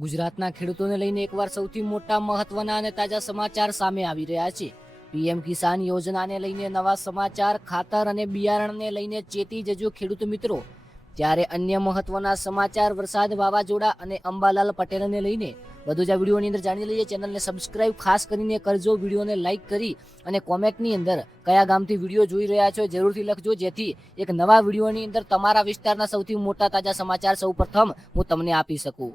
ગુજરાતના ખેડૂતોને લઈને એકવાર સૌથી મોટા મહત્વના અને તાજા સમાચાર સામે આવી રહ્યા છે। પીએમ કિસાન યોજનાને લઈને નવા સમાચાર, ખાતર અને બિયારણને લઈને ચેતી જજો ખેડૂત મિત્રો। ત્યારે અન્ય મહત્વના સમાચાર વરસાદ, વાવાઝોડા અને અંબાલાલ પટેલને લઈને વધુ જ વિડીયોની અંદર જાણી લઈએ। ચેનલને સબસ્ક્રાઇબ ખાસ કરીને કરજો, વિડીયોને લાઇક કરી અને કોમેન્ટની અંદર કયા ગામથી વિડીયો જોઈ રહ્યા છો જરૂરથી લખજો, જેથી એક નવા વિડીયોની અંદર તમારા વિસ્તારના સૌથી મોટા તાજા સમાચાર સૌપ્રથમ હું તમને આપી શકું।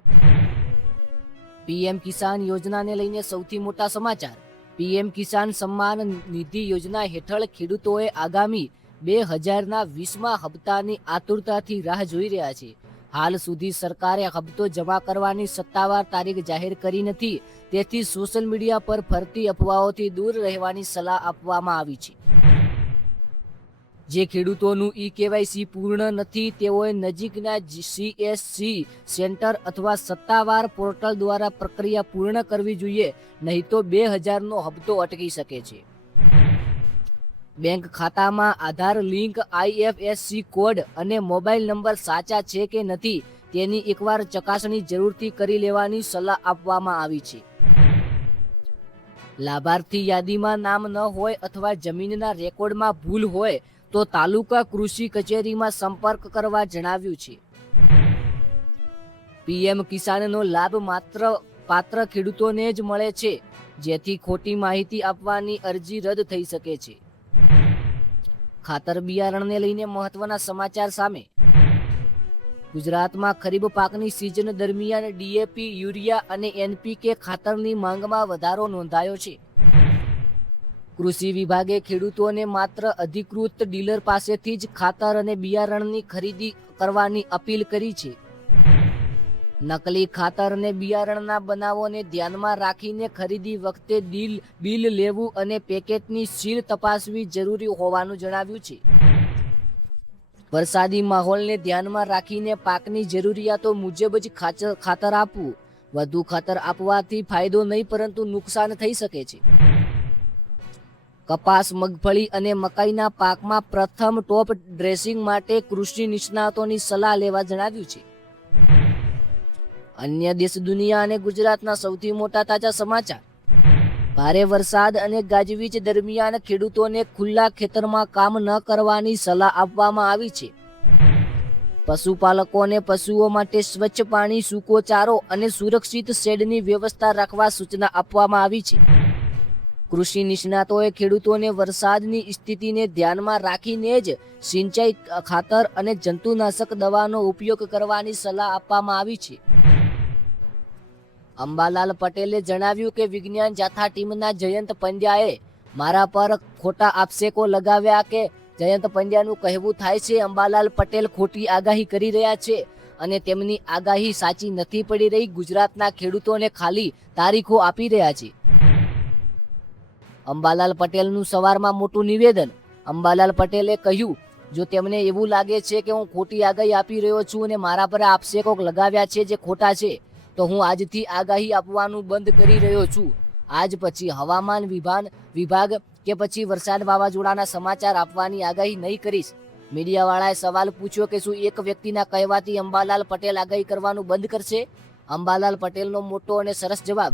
પીએમ કિસાન યોજનાને લઈને સૌથી મોટા સમાચાર। પીએમ કિસાન સન્માન નિધિ યોજના હેઠળ ખેડૂતોએ આગામી 2020ના હપ્તાની આતુરતાથી રાહ જોઈ રહ્યા છે। હાલ સુધી સરકારે હપ્તો જમા કરવાની સત્તાવાર તારીખ જાહેર કરી નથી, તેથી સોશિયલ મીડિયા પર ફરતી અફવાઓથી દૂર રહેવાની સલાહ આપવામાં આવી છે। જે ખેડૂતોનું ઈ-કેવાયસી પૂર્ણ નથી તેઓએ નજીકના CSC સેન્ટર અથવા સત્તાવાર પોર્ટલ દ્વારા પ્રક્રિયા પૂર્ણ કરવી જોઈએ, નહીં તો 2000નો હપ્તો અટકી શકે છે। બેંક ખાતામાં આધાર લિંક, IFSC કોડ અને મોબાઈલ નંબર સાચા છે કે નથી તેની એકવાર ચકાસણી જરૂરથી કરી લેવાની સલાહ આપવામાં આવી છે। લાભાર્થી યાદીમાં નામ ન હોય અથવા જમીનના રેકોર્ડમાં ભૂલ હોય તો તાલુકા કૃષિ કચેરીમાં સંપર્ક કરવા જણાવ્યું છે। પીએમ કિસાનનો લાભ માત્ર પાત્ર ખેડૂતોને જ મળે છે, જેથી ખોટી માહિતી આપવાની અરજી રદ થઈ શકે છે। ખાતર બિયારણને લઈને મહત્વના સમાચાર સામે। ગુજરાતમાં ખરીફ પાકની સિઝન દરમિયાન DAP, યુરિયા અને NPK ખાતરની માંગમાં વધારો નોંધાયો છે। કૃષિ વિભાગે ખેડૂતોને માત્ર અધિકૃત ડીલર પાસેથી જ ખાતર અને બિયારણની ખરીદી કરવાની અપીલ કરી છે। નકલી ખાતર અને બિયારણના બનાવોને ધ્યાનમાં રાખીને ખરીદી વખતે બિલ લેવું અને પેકેટની સીલ તપાસવી જરૂરી હોવાનું જણાવ્યું છે। વરસાદી માહોલને ધ્યાનમાં રાખીને પાકની જરૂરિયાતો મુજબ જ ખાતર આપવું। વધુ ખાતર આપવાથી ફાયદો નહીં પરંતુ નુકસાન થઈ શકે છે। કપાસ, મગફળી અને મકાઈના પાકમાં પ્રથમ ટોપ ડ્રેસિંગ માટે કૃષિ નિષ્ણાતોની સલાહ લેવા જણાવ્યું છે। અન્ય દેશ, દુનિયા અને ગુજરાતના સૌથી મોટા તાજા સમાચાર। ભારે વરસાદ અને ગાજવીજ દરમિયાન ખેડૂતોને ખુલ્લા ખેતરમાં કામ ન કરવાની સલાહ આપવામાં આવી છે। પશુપાલકોને પશુઓ માટે સ્વચ્છ પાણી, સૂકો ચારો અને સુરક્ષિત શેડની વ્યવસ્થા રાખવા સૂચના આપવામાં આવી છે। કૃષિ નિષ્ણાતોએ ખેડૂતોને વરસાદની સ્થિતિને ધ્યાનમાં રાખીને જ સિંચાઈ, ખાતર અને જંતુનાશક દવાનો ઉપયોગ કરવાની સલાહ આપવામાં આવી છે। અંબાલાલ પટેલે જણાવ્યું કે વિજ્ઞાન જાથા ટીમના જયંત પંડ્યાએ મારા પર ખોટા આક્ષેપો લગાવ્યા કે જયંત પંડ્યાનું કહેવું થાય છે અંબાલાલ પટેલ ખોટી આગાહી કરી રહ્યા છે અને તેમની આગાહી સાચી નથી પડી રહી। ગુજરાતના ખેડૂતોને ખાલી તારીખો આપી રહ્યા છે। અંબાલાલ પટેલનું સવારમાં મોટું નિવેદન। અંબાલાલ પટેલે કહ્યું, જો તેમને એવું લાગે છે કે હું ખોટી આગાહી આપી રહ્યો છું અને મારા પર આક્ષેપો લગાવ્યા છે જે ખોટા છે, તો હું આજથી આગાહી આપવાનું બંધ કરી રહ્યો છું। આજ પછી હવામાન વિભાગ કે પછી વરસાદ, વાવાઝોડાના સમાચાર આપવાની આગાહી નહીં કરીશ। મીડિયાવાળાએ સવાલ પૂછ્યો કે શું એક વ્યક્તિના કહેવાથી અંબાલાલ પટેલ આગાહી કરવાનું બંધ કરશે? અંબાલાલ પટેલનો મોટો અને સરસ જવાબ।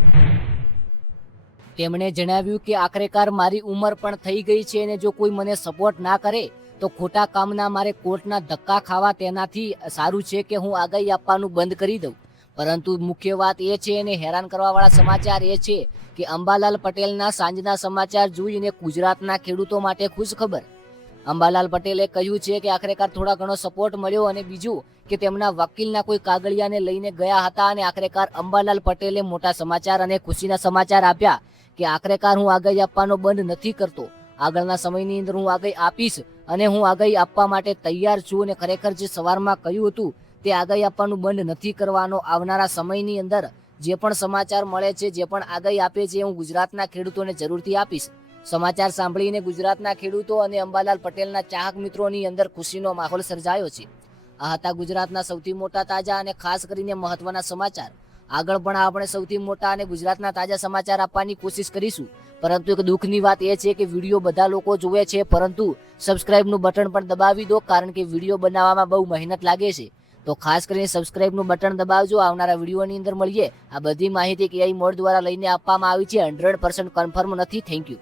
તેમણે જણાવ્યું કે આખરેકાર મારી ઉંમર પણ થઈ ગઈ છે અને જો કોઈ મને સપોર્ટ ના કરે તો ખોટા કામના મારે કોર્ટના ધક્કા ખાવા, તેનાથી સારું છે કે હું આગાહી આપવાનું બંધ કરી દઉં। પરંતુ મુખ્ય વાત એ છે અને હેરાન કરવાવાળા સમાચાર એ છે કે અંબાલાલ પટેલના સાંજના સમાચાર જોઈને ગુજરાતના ખેડૂતો માટે ખુશ ખબર। અંબાલાલ પટેલે કહ્યું છે કે આખરેકાર થોડા ઘણો સપોર્ટ મળ્યો અને બીજું કે તેમના વકીલના કોઈ કાગળિયાને લઈને ગયા હતા અને આખરેકાર અંબાલાલ પટેલે મોટા સમાચાર અને ખુશીના સમાચાર આપ્યા કે આખરેકાર હું આગાહી આપવાનો બંધ નથી કરતો। આગળના સમયની અંદર હું આગાહી આપીશ અને હું આગાહી આપવા માટે તૈયાર છું અને ખરેખર જે સવારમાં કહ્યું હતું તે આગાહી આપવાનું બંધ નથી કરવાનો। આવનારા સમયની અંદર જે પણ સમાચાર મળે છે, જે પણ આગાહી આપે છે, હું ગુજરાતના ખેડૂતોને જરૂરથી આપીશ। સમાચાર સાંભળીને ગુજરાતના ખેડૂતો અને અંબાલાલ પટેલના ચાહક મિત્રોની અંદર ખુશીનો માહોલ સર્જાયો છે। આ હતા ગુજરાતના સૌથી મોટા, તાજા અને ખાસ કરીને મહત્વના સમાચાર। આગળ પણ આપણે સૌથી મોટા અને ગુજરાતના તાજા સમાચાર આપવાની કોશિશ કરીશું, પરંતુ એક દુઃખની વાત એ છે કે વિડીયો બધા લોકો જોવે છે પરંતુ સબસ્ક્રાઇબનું બટન પણ દબાવી દો, કારણ કે વિડીયો બનાવવામાં બહુ મહેનત લાગે છે। તો ખાસ કરીને સબસ્ક્રાઇબનું બટન દબાવજો. આવનારા વિડીયોની અંદર મળીએ. આ બધી માહિતી KI મોડ દ્વારા લઈને આપવામાં આવી છે. 100% કન્ફર્મ નથી. Thank you.